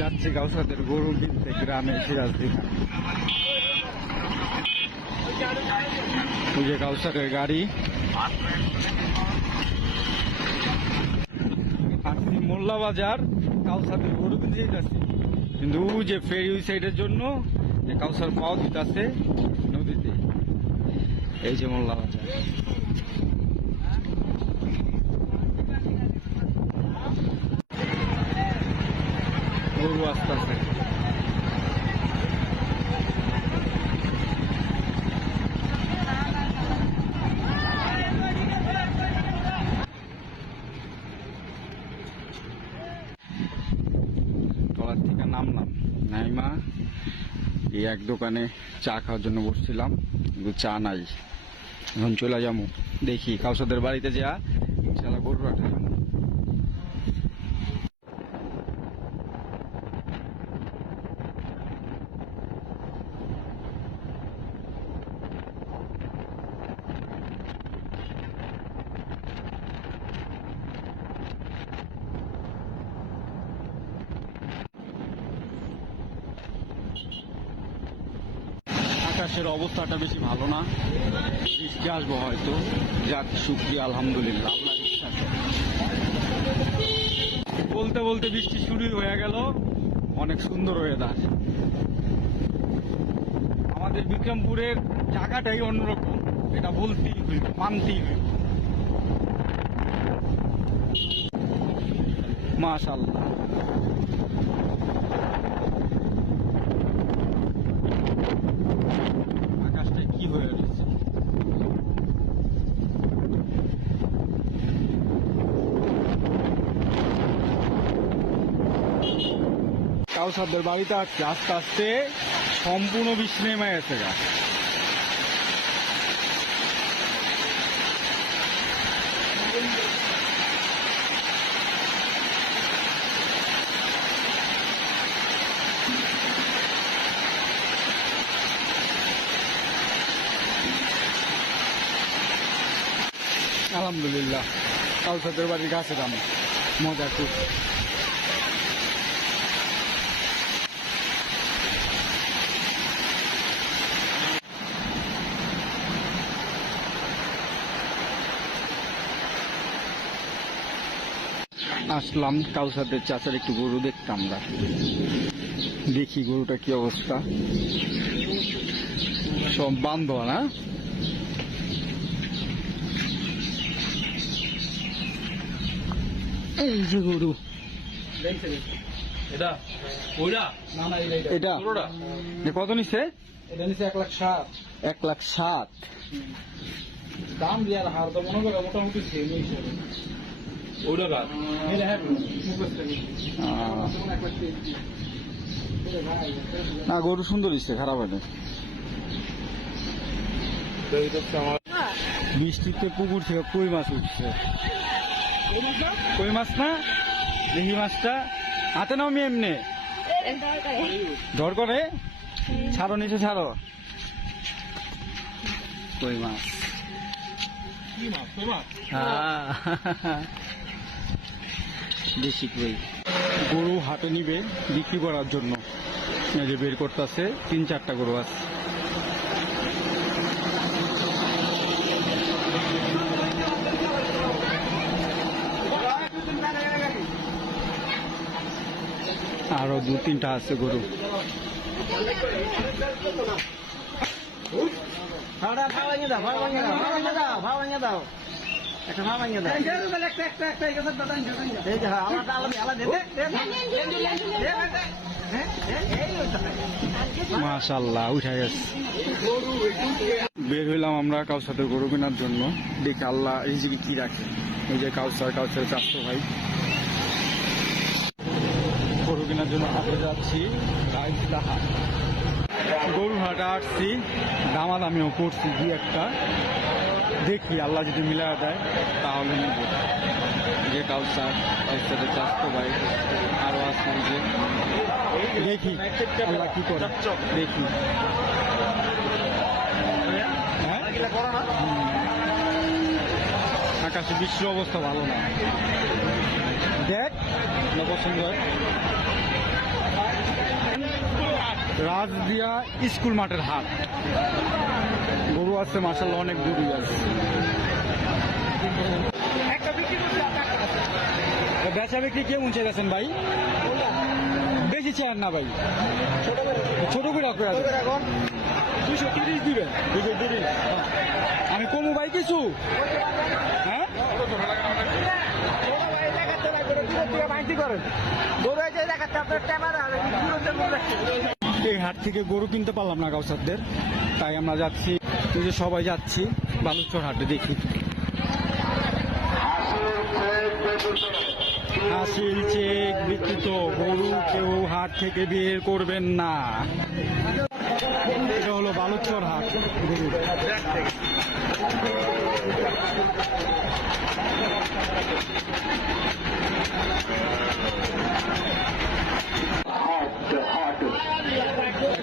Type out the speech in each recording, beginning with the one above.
যাচ্ছে কাউসাদের গরু কিনতে গ্রামে সিরাজদিঘা। ওই যে কাউসারের গাড়ি। আসছি মোল্লা বাজার, কাউসাদের গরু কিনতে যেতেছি, কিন্তু যে ফেরি ওই সাইডের জন্য কাউসার পাওয়া দিতেছে নদীতে। এই যে মোল্লা বাজার। গরু আস্তে আস্তে ট্রলার থেকে নামলাম, নাইমা এই এক দোকানে চা খাওয়ার জন্য বসছিলাম, কিন্তু চা নাই। এখন চলে যাবো, দেখি কাউসাদের বাড়িতে যা ইনশাল্লাহ গরু রাখা। আকাশের অবস্থাটা বেশি ভালো না, বৃষ্টি আসবো হয়তো। যাক, শুকরিয়া, আলহামদুলিল্লাহ, আল্লাহর ইচ্ছা। বলতে বলতে বৃষ্টি শুরু হয়ে গেল। অনেক সুন্দর ওয়েদার। আমাদের বিক্রমপুরের জায়গাটাই অন্যরকম, এটা বলতেই হইব, মানতেই হইব। মাশাআল্লাহ। আকাশটা কি হয়ে রয়েছে। কাউসারদের বাড়িতে আজকে আস্তে আস্তে সম্পূর্ণ বৃষ্টি নেমে গেছে গা। আলহামদুলিল্লাহ, কাউসারদের বাড়ির গাছে দাম মজা খুব। আসলাম কাউসারদের চাচার একটু গরু দেখতে আমরা, দেখি গরুটা কি অবস্থা। সব বান্ধব না, এই যে গরু। এটা কত নিচ্ছে? এটা নিচে 1,07,000। 1,07,000 দাম দেওয়ার হার তো মনে করো মোটামুটি সেম হিসেবে। না, গরু সুন্দর ইচ্ছে, খারাপ হয়নি। বৃষ্টিতে পুকুর থেকে কই মাছ উঠছে। কই মাছ না, দেখি মাছটা হাতে নাও, এমনি ধর করে ছাড়ো, নিচে ছাড়ো। কই মাছ, দেশি কই। গরু হাটে নিবে বিক্রি করার জন্য, এই যে বের করতেছে, 3-4টা গরু আছে। আরো 2-3টা আছে গরু। মাশাআল্লাহ, উঠে গেছে। বের হইলাম আমরা কাউসাদের গরু কেনার জন্য, দেখি আল্লাহ রিজিকে কি রাখে। এই যে কাউসারের চাচতো ভাই। গরু কেনার জন্য হাটে যাচ্ছি, গরু হাটে আসছি, দামাদামিও করছি 2-1টা। দেখি আল্লাহ যদি মিলা দেয় তাহলে নেব। যে কাউসারের চাচতো ভাই আরো আছে, যে দেখি আল্লাহ কি করে, দেখি। আকাশে বৃষ্টির অবস্থা ভালো না, দেখ না পছন্দ হয়। রাজদিয়া স্কুল মাঠের হাট। গরু আছে মাশাআল্লাহ, অনেক গরুই আছে। বেচা বিক্রি কেমন চাইছেন ভাই? বেশি চান না ভাই, ছোট করে রাখবে। 230 দিবেন? 230। আমি কমু ভাই কিছু? হ্যাঁ, এই হাট থেকে গরু কিনতে পারলাম না কাউসারদের, তাই আমরা যাচ্ছি, এই যে সবাই যাচ্ছি বালুচর হাটে। দেখি হাসিল চেক বিক্রিত গরু কেউ হাট থেকে বের করবেন না। এটা হলো বালুচর হাট গরু।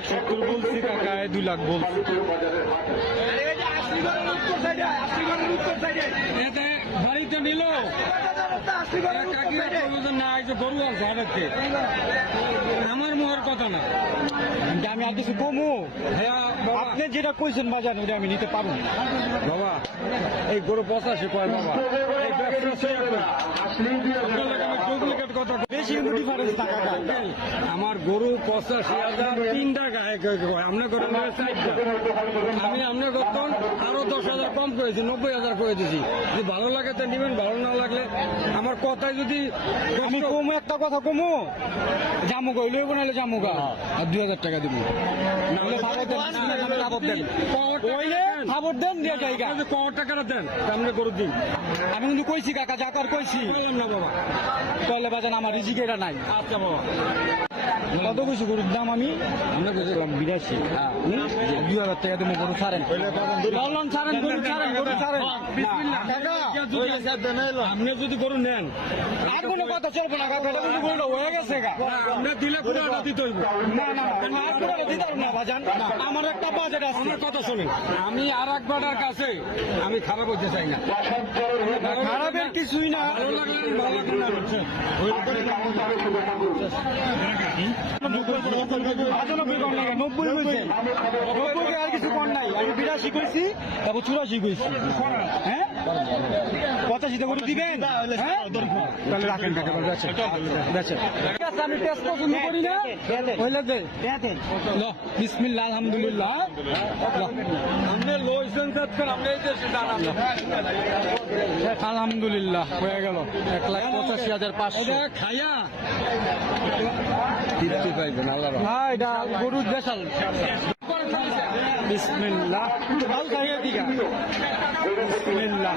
সত্তর বলছি কাকা, 2 লাখ বলছি। বাড়িতে নিল না, গরু আছে হাটের, আমার মোহর কথা না। আমি আর কিছু কমু? আপনি যেটা কইছেন বাজান ওটা আমি নিতে পারবো বাবা। এই গরু 85 কয় বাবা, এই বেশি ডিফারেন্স টাকা। আমার গরু 85,000 3টা গায়ে কয়, আপনার গরু 4টা। আমি আপনার গতন আরো 10,000 কম করেছি, 90,000 করে দিয়েছি। যদি ভালো লাগে তো নিবেন, ভালো না লাগলে আমার কথায় যদি আমি কমু, একটা কথা কমু, জামুগা লইব নাহলে জামুগা আর 2,000 টাকা দিব। নাহলে খবর দেন, খবর দেন দিয়ে জায়গা কত টাকাটা দেন, সামনে গরু দিন। আমি কিন্তু কইছি কাকা, যা কর কইছি না বাবা, তাহলে বাজান আমার রিজিক এটা নাই। আচ্ছা বাবা, কত কইছি গরুর দাম? আমি আমরা কইছিলাম 82। 2,000 টাকা দেবো, গরু ছাড়েন, ছাড়েন, গরু ছাড়েন, গরু ছাড়েন। আপনি যদি গরু নেন আর কোনো কথা চলবো না কাকা, এটা কিন্তু গরুটা হয়ে গেছে গা। আমরা দিলে পুরোটা দিতে হইব। না না না, আর পুরোটা দিতে পারবো না বাজান, আমার একটা বাজেট আছে। আমার কথা শুনেন, আমি আর একবারের কাছে আমি খারাপ হইতে চাই না। খারাপের কিছুই না, ভালো লাগলে ভালো লাগলে না। আর কিছু কর নাই, আমি 82 কইছি, তারপর 84 কইছি। হ্যাঁ, 85 করে দিবেন? তাহলে রাখেন কাকা, আমি টেস্ট পছন্দ করি না। বিসমিল্লাহ, আলহামদুলিল্লাহ। আলহামদুলিল্লাহ হয়ে গেল 1,85,500 খাইয়া তৃপ্তি পাইবেন আল্লাহ। হ্যাঁ, এটা গরুর দেশাল। বিসমিল্লাহ, বিসমিল্লাহ,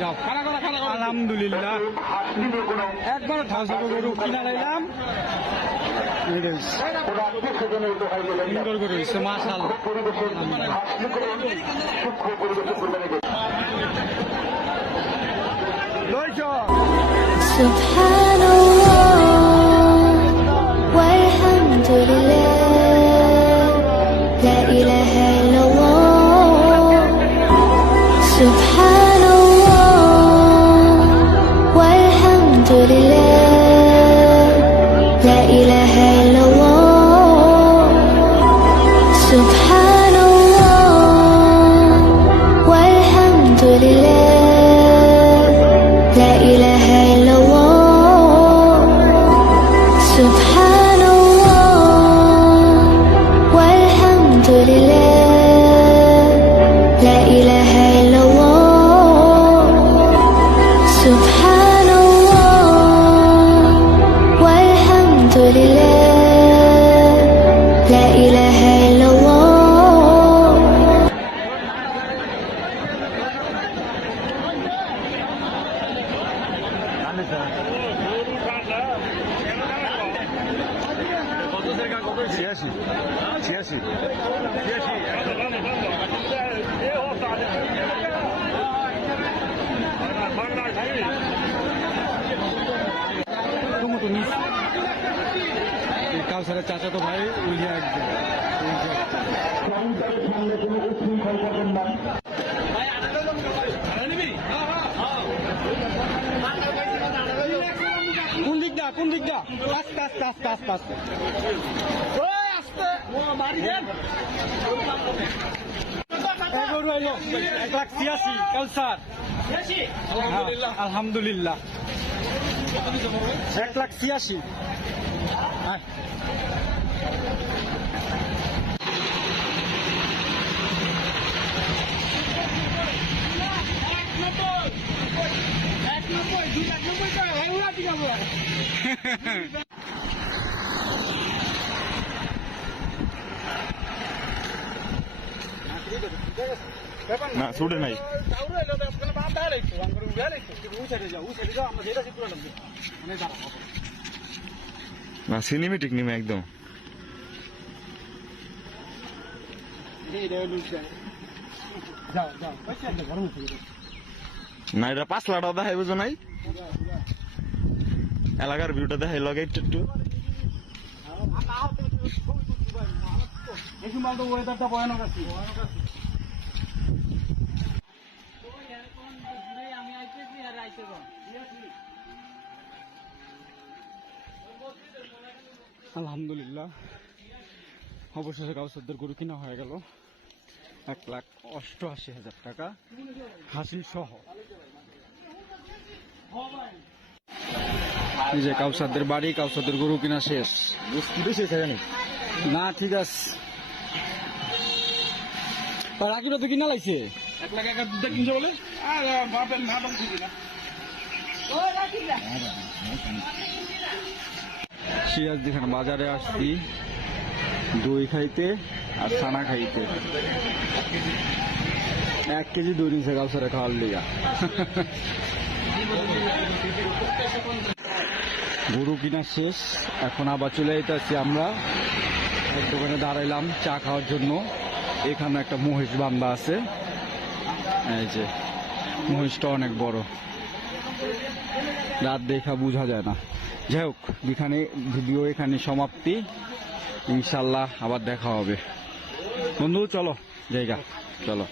যাও। আলহামদুলিল্লাহ, একবার 1,000 গরু কিনা লাইলাম। সুন্দর করে হয়েছে মাশাআল্লাহ। Subhanallah walhamdulillah, la ilaha illallah. Subhanallah walhamdulillah, la ilaha illallah. Subhanallah walhamdulillah, la ilaha illallah. Subhanallah walhamdulillah, la ilaha illallah. Subhanallah walhamdulillah, la ilaha illallah. কাউসারের চাচা তো ভাই উলিয়া একজন। কোন দিকটা? আস্তে আস্তে আস্তে আস্তে আস্তে। গরু এলো 1,86,000 কাউসার। আলহামদুলিল্লাহ 1,86,000। হ্যাঁ না ছুটে নাই না সিনেমেটিক নিমে একদম না এটা 5 লাখ টাকা দেখাই বুঝো নাই এলাকার ভিউটা দেখাই লগে একটু একটু এই সময় তো ওয়েদারটা ভয়ানক আছে আলহামদুলিল্লাহ অবশেষে কাউসারদের গরু কিনা হয়ে গেল 1,88,000 টাকা হাসিল সহ। এই যে কাউসারদের বাড়ি, কাউসারদের গরু কিনা শেষ। না ঠিক আছে, রাকিবরা তো কিনা লাগছে 1 লাখ টাকা দুধ কিনছে বলে আর বাপের নাটক খুঁজি না সিরাজ দেখেন বাজারে আসছি দই খাইতে আর ছানা খাইতে। 1 কেজি দই নিছে কাউসারে খাওয়ার লিগা। গরু কিনা শেষ, এখন আবার চলে যেতেছি আমরা এক দোকানে দাঁড়াইলাম চা খাওয়ার জন্য। এখানে একটা মহিষ বান্ধা আছে, এই যে মহিষটা অনেক বড়, রাত দেখা বোঝা যায় না। যাই হোক, এখানে ভিডিও এখানে সমাপ্তি, ইনশাল্লাহ আবার দেখা হবে। বন্ধু চলো জায়গা চলো।